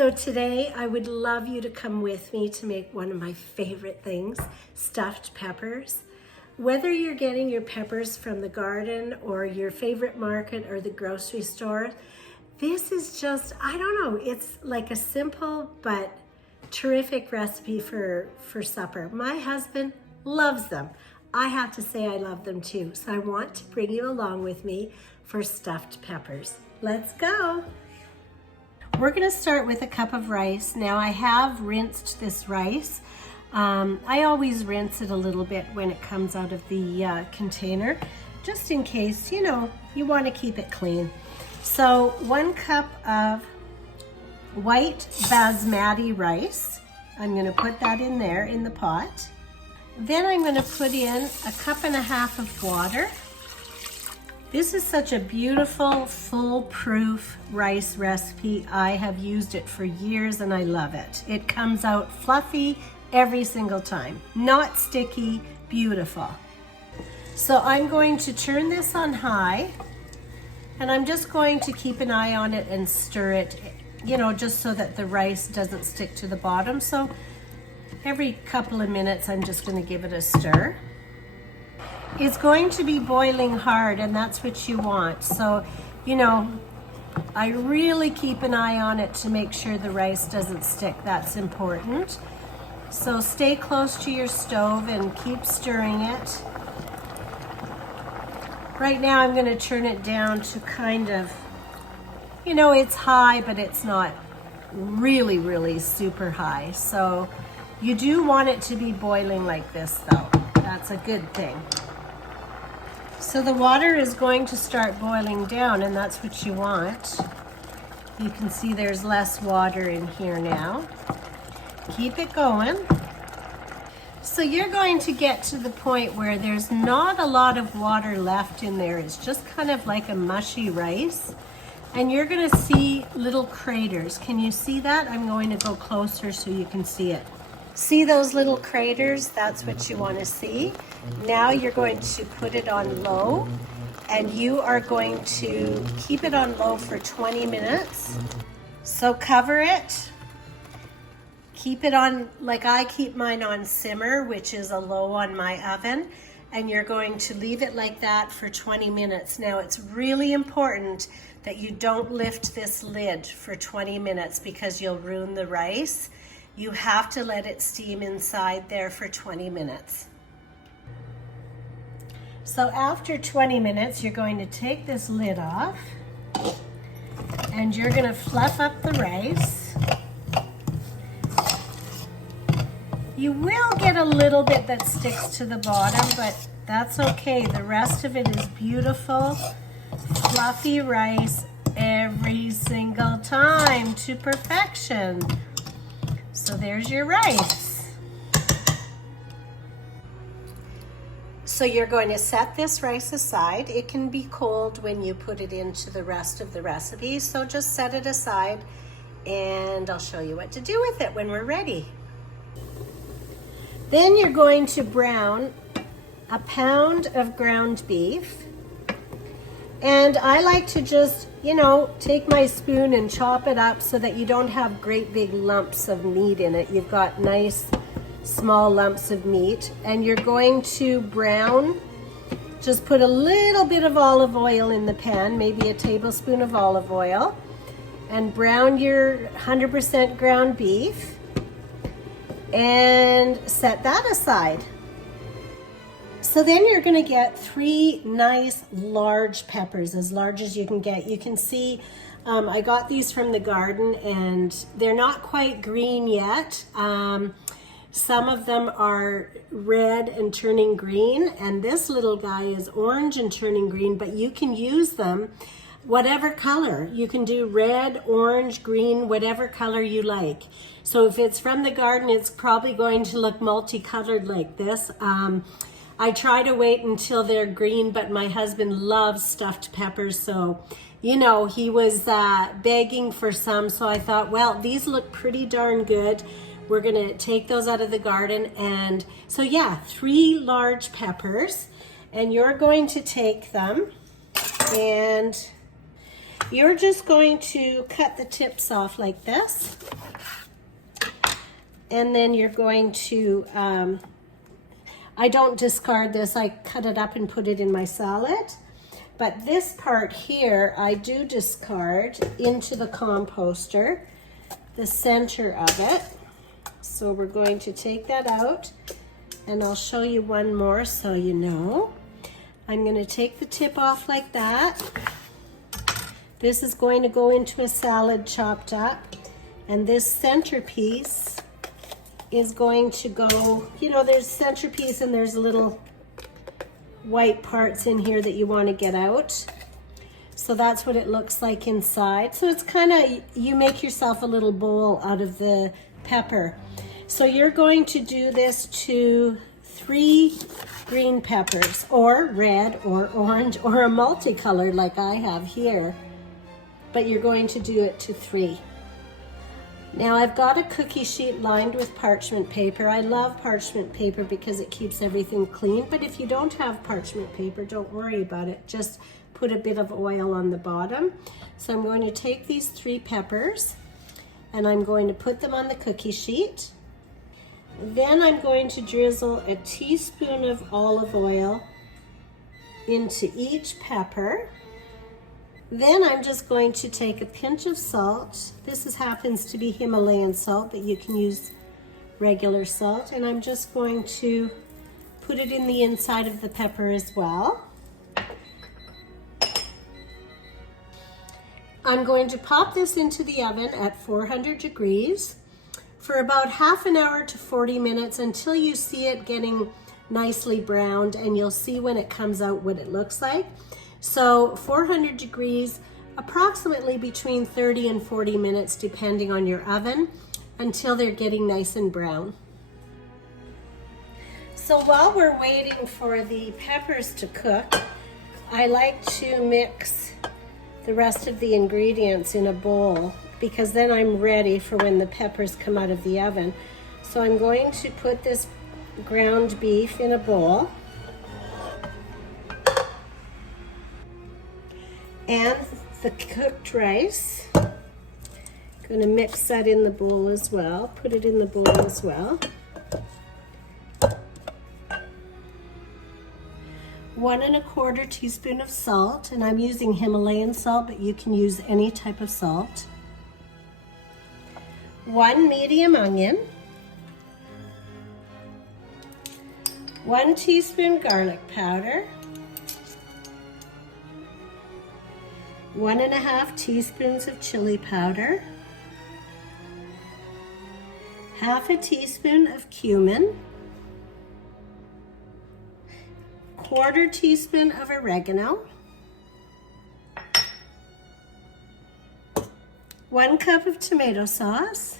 So today I would love you to come with me to make one of my favorite things, stuffed peppers. Whether you're getting your peppers from the garden or your favorite market or the grocery store, this is just, I don't know, it's like a simple but terrific recipe for supper. My husband loves them. I have to say I love them too. So I want to bring you along with me for stuffed peppers. Let's go. We're gonna start with a cup of rice. Now I have rinsed this rice. I always rinse it a little bit when it comes out of the container, just in case, you know, you wanna keep it clean. So 1 cup of white Basmati rice. I'm gonna put that in there in the pot. Then I'm gonna put in 1.5 cups of water. This is such a beautiful, foolproof rice recipe. I have used it for years and I love it. It comes out fluffy every single time. Not sticky, beautiful. So I'm going to turn this on high and I'm just going to keep an eye on it and stir it, you know, just so that the rice doesn't stick to the bottom. So every couple of minutes, I'm just gonna give it a stir. It's going to be boiling hard and that's what you want. So, you know, I really keep an eye on it to make sure the rice doesn't stick. That's important. So stay close to your stove and keep stirring it. Right now I'm gonna turn it down to kind of, you know, it's high, but it's not really, really super high. So you do want it to be boiling like this though. That's a good thing. So the water is going to start boiling down and that's what you want. You can see there's less water in here now. Keep it going. So you're going to get to the point where there's not a lot of water left in there. It's just kind of like a mushy rice. And you're gonna see little craters. Can you see that? I'm going to go closer so you can see it. See those little craters? That's what you want to see. Now you're going to put it on low and you are going to keep it on low for 20 minutes. So cover it. Keep it on, like I keep mine on simmer, which is a low on my oven, and you're going to leave it like that for 20 minutes. Now it's really important that you don't lift this lid for 20 minutes because you'll ruin the rice. You have to let it steam inside there for 20 minutes. So after 20 minutes, you're going to take this lid off and you're gonna fluff up the rice. You will get a little bit that sticks to the bottom, but that's okay. The rest of it is beautiful, fluffy rice every single time to perfection. So there's your rice. So you're going to set this rice aside. It can be cold when you put it into the rest of the recipe, so just set it aside and I'll show you what to do with it when we're ready. Then you're going to brown 1 pound of ground beef. And I like to just, you know, take my spoon and chop it up so that you don't have great big lumps of meat in it. You've got nice small lumps of meat. And you're going to brown, just put a little bit of olive oil in the pan, maybe a tablespoon of olive oil, and brown your 100% ground beef. And set that aside. So then you're gonna get 3 nice large peppers, as large as you can get. You can see I got these from the garden and they're not quite green yet. Some of them are red and turning green, and this little guy is orange and turning green, but you can use them whatever color. You can do red, orange, green, whatever color you like. So if it's from the garden, it's probably going to look multicolored like this. I try to wait until they're green, but my husband loves stuffed peppers, so you know, he was begging for some, so I thought, well, these look pretty darn good. We're gonna take those out of the garden. And so yeah, 3 large peppers, and you're going to take them and You're just going to cut the tips off like this. And then you're going to, I don't discard this. I cut it up and put it in my salad. But this part here, I do discard into the composter, the center of it. So we're going to take that out, and I'll show you one more so you know. I'm going to take the tip off like that. This is going to go into a salad chopped up, and this centerpiece is going to go, you know, there's centerpiece and there's little white parts in here that you want to get out. So that's what it looks like inside. So it's kind of, you make yourself a little bowl out of the pepper. So you're going to do this to 3 green peppers, or red or orange or a multicolored like I have here. But you're going to do it to 3. Now I've got a cookie sheet lined with parchment paper. I love parchment paper because it keeps everything clean, but if you don't have parchment paper, don't worry about it. Just put a bit of oil on the bottom. So I'm going to take these 3 peppers and I'm going to put them on the cookie sheet. Then I'm going to drizzle a teaspoon of olive oil into each pepper. Then I'm just going to take a pinch of salt. This happens to be Himalayan salt, but you can use regular salt. And I'm just going to put it in the inside of the pepper as well. I'm going to pop this into the oven at 400 degrees for about half an hour to 40 minutes until you see it getting nicely browned, and you'll see when it comes out what it looks like. So 400 degrees, approximately between 30 and 40 minutes depending on your oven, until they're getting nice and brown. So while we're waiting for the peppers to cook, I like to mix the rest of the ingredients in a bowl, because then I'm ready for when the peppers come out of the oven. So I'm going to put this ground beef in a bowl. And the cooked rice. Going to mix that in the bowl as well. Put it in the bowl as well. 1 1/4 teaspoon of salt, and I'm using Himalayan salt, but you can use any type of salt. 1 medium onion. 1 teaspoon garlic powder. 1 1/2 teaspoons of chili powder, 1/2 teaspoon of cumin, 1/4 teaspoon of oregano, 1 cup of tomato sauce,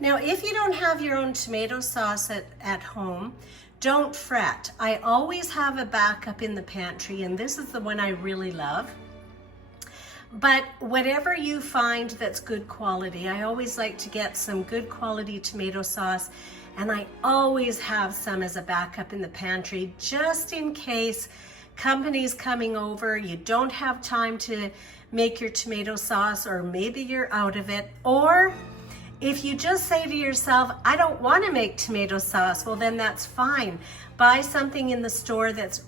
now if you don't have your own tomato sauce at home, don't fret. I always have a backup in the pantry, and this is the one I really love. But whatever you find that's good quality, I always like to get some good quality tomato sauce, and I always have some as a backup in the pantry, just in case company's coming over, you don't have time to make your tomato sauce, or maybe you're out of it, or if you just say to yourself, I don't want to make tomato sauce, well then that's fine. Buy something in the store that's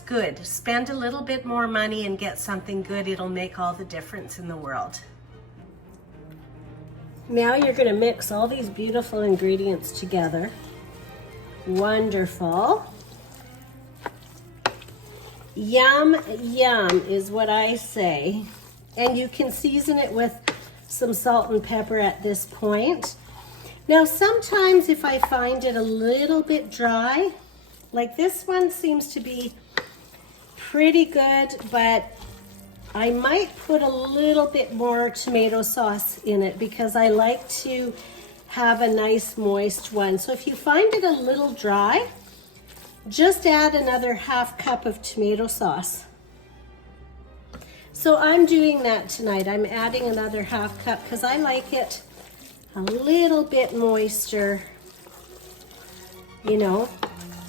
good. Spend a little bit more money and get something good. It'll make all the difference in the world. Now you're going to mix all these beautiful ingredients together. Wonderful. Yum, yum is what I say. And you can season it with some salt and pepper at this point. Now sometimes if I find it a little bit dry, like this one seems to be pretty good, but I might put a little bit more tomato sauce in it because I like to have a nice moist one. So if you find it a little dry, just add another 1/2 cup of tomato sauce. So I'm doing that tonight. I'm adding another 1/2 cup because I like it a little bit moister, you know.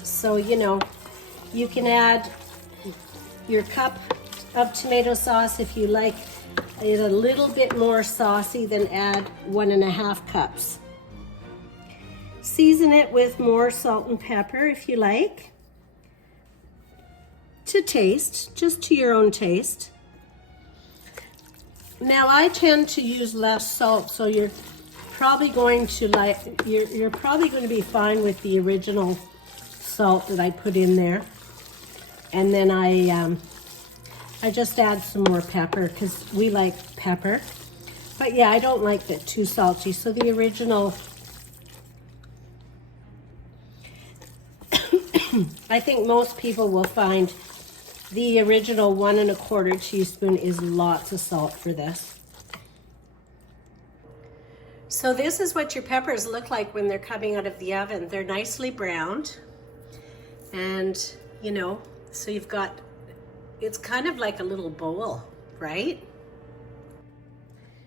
So, you know, you can add your cup of tomato sauce. If you like it a little bit more saucy, then add 1.5 cups. Season it with more salt and pepper if you like, to taste, just to your own taste. Now I tend to use less salt, so you're probably going to you're probably going to be fine with the original salt that I put in there. And then I just add some more pepper because we like pepper. But yeah, I don't like it too salty. So the original, I think most people will find the original 1¼ teaspoon is lots of salt for this. So this is what your peppers look like when they're coming out of the oven. They're nicely browned. And, you know, so you've got, it's kind of like a little bowl, right?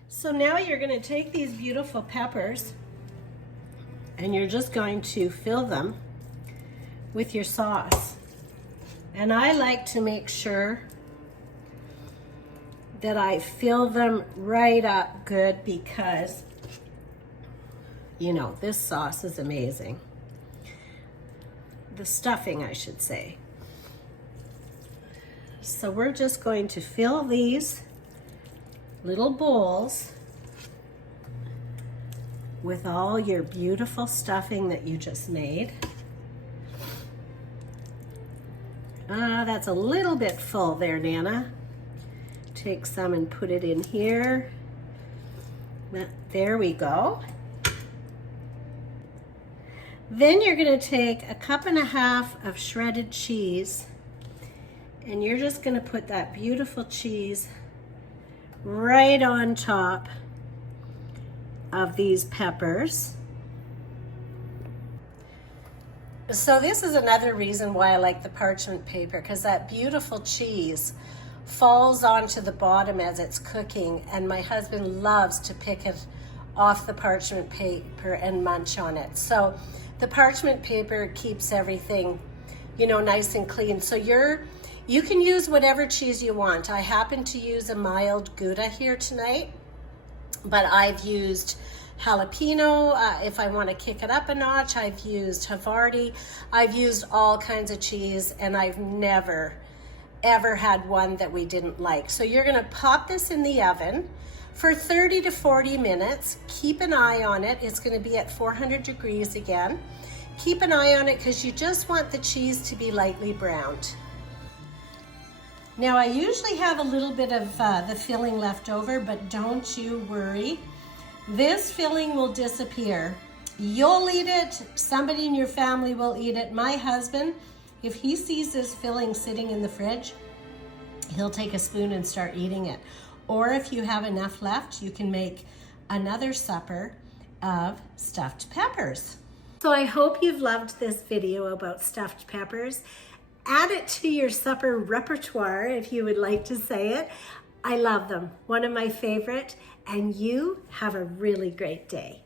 So now you're going to take these beautiful peppers and you're just going to fill them with your sauce. And I like to make sure that I fill them right up good because, you know, this sauce is amazing. The stuffing, I should say. So we're just going to fill these little bowls with all your beautiful stuffing that you just made. That's a little bit full there, Nana. Take some and put it in here. There we go. Then you're going to take 1.5 cups of shredded cheese, and you're just going to put that beautiful cheese right on top of these peppers. So this is another reason why I like the parchment paper, because that beautiful cheese falls onto the bottom as it's cooking, and my husband loves to pick it off the parchment paper and munch on it. So the parchment paper keeps everything, you know, nice and clean. So you can use whatever cheese you want. I happen to use a mild Gouda here tonight, but I've used jalapeno. If I want to kick it up a notch, I've used Havarti. I've used all kinds of cheese, and I've never, ever had one that we didn't like. So you're going to pop this in the oven for 30 to 40 minutes. Keep an eye on it. It's going to be at 400 degrees again. Keep an eye on it because you just want the cheese to be lightly browned. Now I usually have a little bit of the filling left over, but don't you worry. This filling will disappear. You'll eat it, somebody in your family will eat it. My husband, if he sees this filling sitting in the fridge, he'll take a spoon and start eating it. Or if you have enough left, you can make another supper of stuffed peppers. So I hope you've loved this video about stuffed peppers. Add it to your supper repertoire if you would like to say it. I love them, one of my favorite, and you have a really great day.